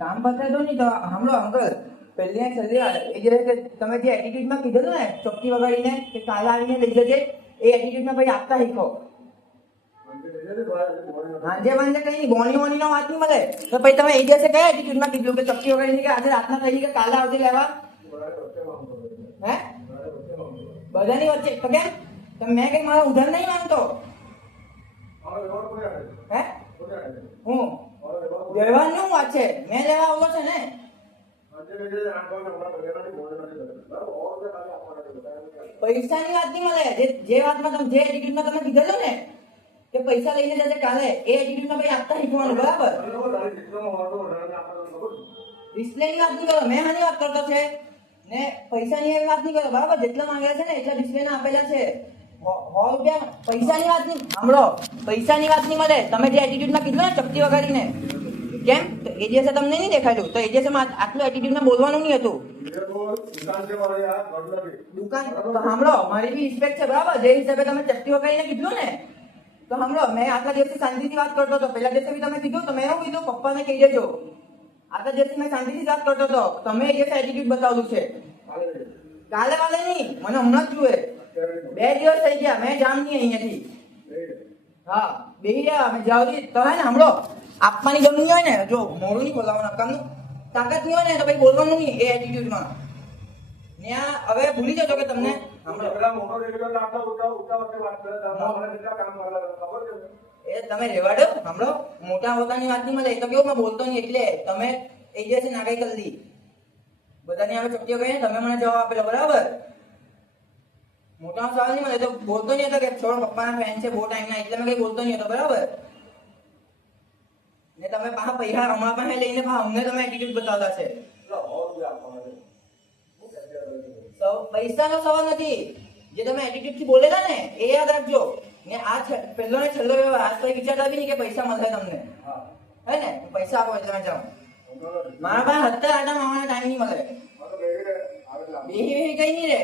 કામ બતાવી દો નહીં તો સાંભળો અંકલ પહેલી ને છેલ્લી વાર એ જે તમે જે એટીટ્યુડમાં કીધું ને ચોખ્ખી વગાડીને કે કાલે આવીને લઈ જજે એ એટીટ્યુડમાં ભાઈ આપતા શીખો. હાંજે વાંજે કઈ નહીં બોની બોની નો વાત નહીં મળે તો પછી તમે એ દિવસે કયા એટીટ્યુડમાં કીધું કે ચોખ્ખી વગાડીને કે આજે રાતના કહી કે કાલે આવજે લેવા? હે બધાની વચ્ચે તો કેમ મેં કઈ મારા ઉધાર નહીં માંગતો. હે હું વ્યવહારની વાત છે મેં લેવા આવ્યો છે ને. પૈસાની વાત નહીં મળે જે વાતમાં તમે જે એટીટ્યુડમાં તમે કીધેલું ને કે પૈસા લઈને જશે કાલે એ એટીટ્યુડમાં ભાઈ આપતા શીખવાનું બરાબર. ડિસ્પ્લેની વાત નહીં કરો મેં આની વાત કરતો છે ને પૈસાની એવી વાત નહીં કરો બરાબર. જેટલા માંગેલા છે ને એટલા ડિસ્પ્લેના આપેલા છે. 100 રૂપિયા પૈસાની વાત નહીં સાંભળો પૈસાની વાત નહીં મળે. તમે જે એટીટ્યુડમાં કીધું ને ચપટી વગાડીને કેમ તો એ દિવસે તમને નહીં દેખાડ્યું તો એ દિવસે આટલું એટીટ્યુડમાં બોલવાનું નહીં હતું. દુકાન તો સાંભળો મારી બી રિસ્પેક્ટ છે બરાબર. જે હિસાબે તમે ચપટી વગાડીને કીધું ને તો સાંભળો મેં આટલા દિવસે શાંતિથી વાત કરતો હતો. પહેલા દિવસે બી તમે કીધું તો મેં એવું કીધું પપ્પાને કહી દેજો. આટલા દિવસે મેં શાંતિથી વાત કરતો હતો તમે એ દિવસે એટીટ્યુડ બતાવેલું છે. કાલે વાલે નહીં મને હમણાં જ જુએ 2 દિવસ થઈ ગયા મેં જામ નહીં અહીંયાથી. હા બેહી રહ્યા અમે જાવ તો હે ને સાંભળો આપવાની ગમ નહીં હોય ને જો મોડું નહીં બોલાવવાનું કામનું તાકાત નહીં હોય ને તો ભાઈ બોલવાનું નહીં એ એટીટ્યુડમાં. ત્યાં હવે ભૂલી જજો કે તમને એ તમે રેવાડો સાંભળો મોટા હોતાની વાત નહીં મળે. એ તો કેવું મેં બોલતો નહીં એટલે તમે એ દિવસે નાગાઈ કરી દી બધાની હવે ચપટીઓ કહીને તમે મને જવાબ આપેલો બરાબર. મોટા સવાલ નહીં મળે તો બોલતો નહીં હતો કે છોડ પપ્પાના ફેન છે બહુ ટાઈમ ના એટલે મેં કઈ બોલતો નહીં હતો બરાબર. ને તમે પાછા પૈસા હમણાં પાસે લઈને અમને તમે એટીટ્યુડ બતાવતા છે. પૈસાનો સવાલ નથી જે તમે એટીટ્યુડ થી બોલેલા ને એ યાદ રાખજો. ને આ પહેલો ને છેલ્લો વ્યવહાર આજ તો વિચારતા બી નહીં કે પૈસા મળે તમને હે ને પૈસા આપો એટલે મેં જાઉં. મારા પાસે અત્યારે આટા મામા ટાઈમ નહીં મળે બેહી કઈ નહીં રે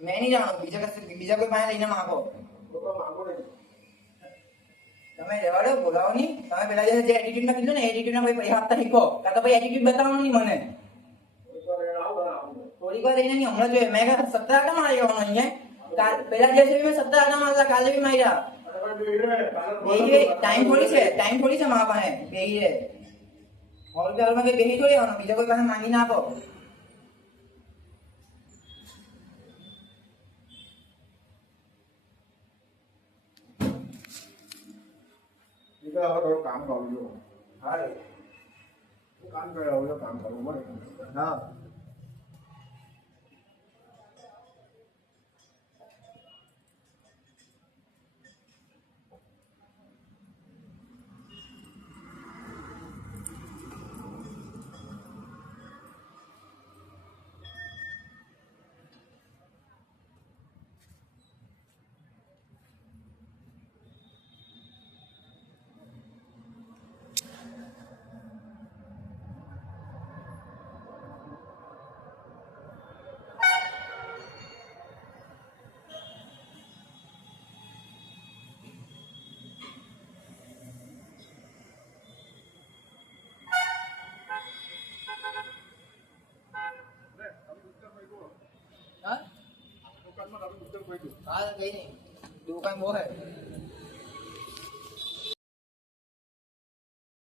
મેં નહીં જાણું બીજા કોઈ પાસે લઈને માંગો તમે રેવાડો બોલાવો નહીં. તમે પેલા જે એટીટ્યુડમાં કીધું ને એટીટ્યુડમાં ભાઈ પૈસા આપતા શીખો કાં તો ભાઈ એટીટ્યુડ બતાવવાનું નહીં મને. થોડીક વાર રહીને નહીં હમણાં જોઈએ મેં 17 આટા મારી ગયો અહીંયા પેલા દિવસે બી મેં 17 આટા મારલા કાલે બી માર્યા. ટાઈમ થોડી છે મારા પાસે બેહી રે 100 રૂપિયા કઈ બેહી થોડી આવવાનો બીજા કોઈ પાસે માંગીને આપો. કામ કરું છું હા કામ કર્યા કામ કરવું મળે હા. हाँ कहीं नहीं दुकान वो है